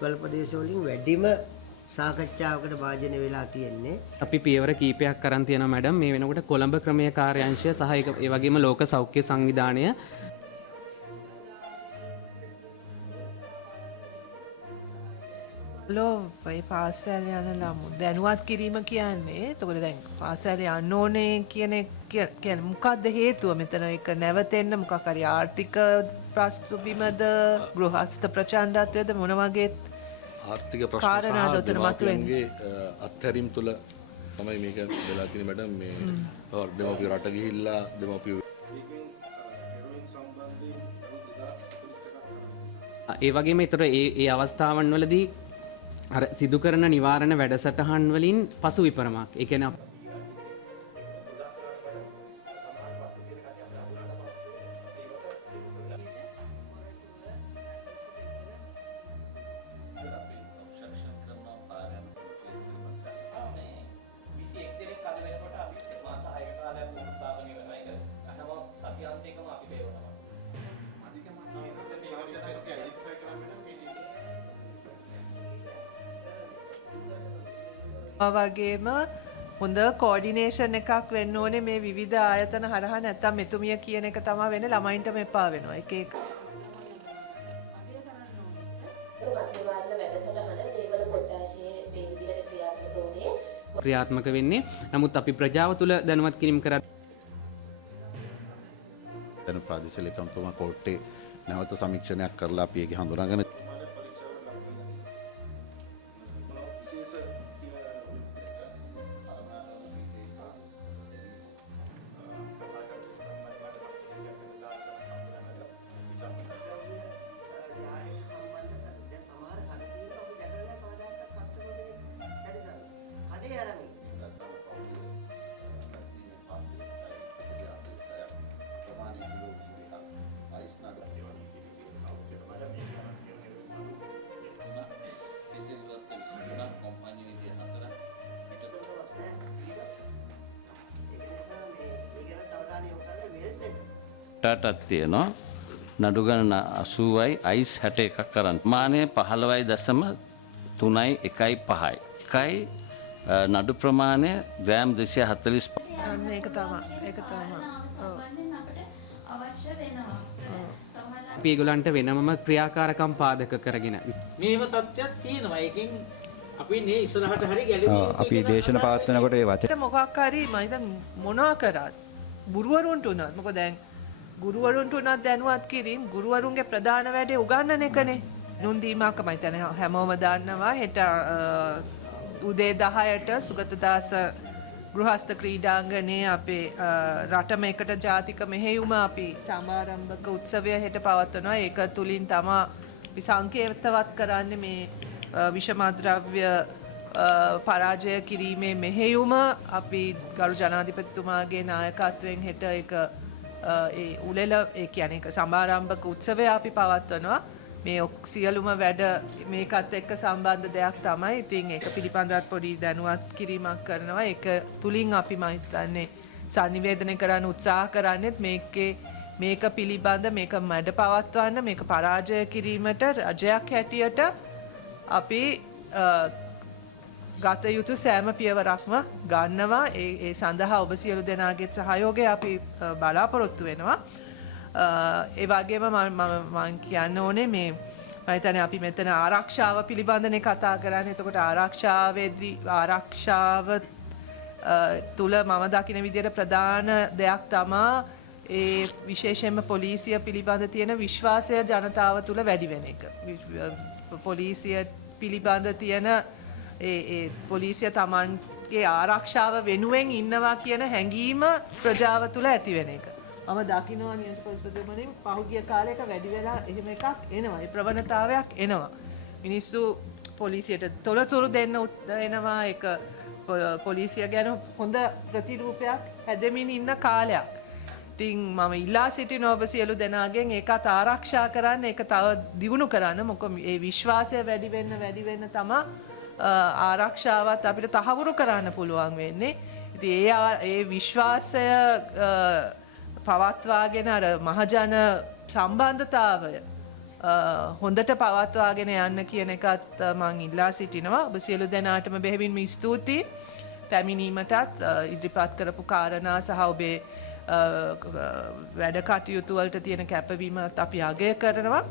පුස්පල් ප්‍රදේශ වලින් වැඩිම සාකච්ඡාවකට භාජනය වෙලා තියෙන්නේ. අපි පියවර කීපයක් කරන් තියෙනවා මැඩම්. මේ වෙනකොට කොළඹ ක්‍රමීය කාර්යාංශය සහ ඒ වගේම ලෝක සෞඛ්‍ය සංවිධානය ඒ පාසල් යන ළමු දැනුවත් කිරීම කියන්නේ එතකොට දැන් පාසල් යන්න ඕනේ කියන මොකක්ද හේතුව මෙතන එක නැවතෙන්න මොකක් හරි ආර්ථික ප්‍රශ්නබිමද ගෘහස්ත ප්‍රචණ්ඩත්වයද මොන වගේ ආර්ථික ප්‍රශ්න සහ දෙමාපියන්ගේ අත්හැරීම් තුළ තමයි මේක වෙලා තියෙන්නේ මැඩම්. මේ දෙමාපිය රට ගිහිල්ලා දෙමාපිය ඒ වගේම ඒතර ඒ අවස්ථාවන් වලදී අර සිදු කරන නිවාරණ වැඩසටහන් වලින් පසු විපරමක්. ඒ කියන්නේ වගේම හොඳ කෝඩිනේෂන් එකක් වෙන්න ඕනේ මේ විවිධ ආයතන හරහා නැත්තම් මෙතුමිය කියන එක තමයි වෙන්නේ ළමයින්ටම එපා වෙනවා එක එක ක්‍රියාත්මක වෙන්නේ. නමුත් අපි ප්‍රජාව තුළ දැනුවත් කිරීම කරත් දැන් ප්‍රාදේශීය ලේකම්තුමා කෝට්ටේ නැවත සමීක්ෂණයක් කරලා අපි ඒක හඳුනාගෙන ටටත් තියෙනවා නඩු ගණන 80යි අයිස් 61ක් කරන් මානය 15.3.1.5යි එකයි නඩු ප්‍රමාණය ග්‍රෑම් 245 අන්න ඒක තමයි අපි ඒගොල්ලන්ට වෙනමම ක්‍රියාකාරකම් පාදක කරගෙන මේව තත්ත්වයක් තියෙනවා. ඒකෙන් අපි මේ ඉස්සරහට හරි ගැලවීම අපි දේශන පවත්වනකොට ඒ වචන මොකක් හරි මම හිතන්නේ මොනවා කරත් ගුරුවරුන්ට උනත් මොකද දැන් ගුරුවරුන්ට උනත් දැනුවත් කිරීම ගුරුවරුන්ගේ ප්‍රධාන වැඩේ උගන්වන එකනේ. නුන්දීමක් මම හිතන්නේ හැමෝම දන්නවා හෙට උදේ 10ට සුගතදාස ගෘහස්ත ක්‍රීඩාංගණයේ අපේ රටම එකට ජාතික මෙහෙයුම අපි සමාරම්භක උත්සවය හෙට පවත්වනවා. ඒක තුලින් තමයි අපි සංකේතවත් කරන්නේ මේ විෂමද්‍රව්‍ය පරාජය කිරීමේ මෙහෙයුම අපි ගරු ජනාධිපතිතුමාගේ නායකත්වයෙන් හෙට ඒක ඒ උලෙල ඒ කියන්නේ ඒක සමාරම්භක උත්සවය අපි පවත්වනවා. මේ සියලුම වැඩ මේකත් එක්ක සම්බන්ධ දෙයක් තමයි. ඉතින් ඒක පිළිබඳව පොඩි දැනුවත් කිරීමක් කරනවා. ඒක තුලින් අපි මම හිතන්නේ sannivedana කරන්න උත්සාහ කරන්නේත් මේක පිළිබඳ මේක මැඩ පවත්වන්න මේක පරාජය කිරීමට රජයක් හැටියට අපි ගත යුතු සෑම පියවරක්ම ගන්නවා. ඒ සඳහා ඔබ සියලු දෙනාගේ සහයෝගය අපි බලාපොරොත්තු වෙනවා. ඒ වගේම මම කියන්න ඕනේ මේ මම හිතන්නේ අපි මෙතන ආරක්ෂාව පිළිබඳනේ කතා කරන්නේ. එතකොට ආරක්ෂාව තුල මම දකින විදිහට ප්‍රධාන දෙයක් තමයි ඒ විශේෂයෙන්ම පොලිසිය පිළිබඳ තියෙන විශ්වාසය ජනතාව තුල වැඩි වෙන එක. පොලිසිය පිළිබඳ තියෙන ඒ පොලිසිය Tamanගේ ආරක්ෂාව වෙනුවෙන් ඉන්නවා කියන හැඟීම ප්‍රජාව තුල ඇති වෙන එක. මම දකිනවා නියෝජ්‍ය පොලිස්පතිතුමනි පහුගිය කාලයක වැඩි වෙලා එහෙම එකක් එනවා. ඒ ප්‍රවණතාවයක් එනවා. මිනිස්සු පොලිසියට තොරතුරු දෙන්න එනවා. ඒක පොලිසිය ගැන හොඳ ප්‍රතිරූපයක් හැදෙමින් ඉන්න කාලයක්. ඉතින් මම ඉල්ලා සිටිනවා ඔබ සියලු දෙනාගෙන් ඒකත් ආරක්ෂා කරන්න, ඒක තව දියුණු කරන්න. මොකද මේ විශ්වාසය වැඩි වෙන්න තමයි ආරක්ෂාවත් අපිට තහවුරු කරන්න පුළුවන් වෙන්නේ. ඉතින් ඒ විශ්වාසය පවත්වාගෙන අර මහජන සම්බන්ධතාවය හොඳට පවත්වාගෙන යන්න කියන එකත් මං ඉල්ලා සිටිනවා. ඔබ සියලු දෙනාටම බෙහෙවින්ම ස්තුතියි. පැමිණීමටත් ඉදිරිපත් කරපු කාරණා සහ ඔබේ වැඩ කටයුතු වලට තියෙන කැපවීමත් අපි අගය කරනවා.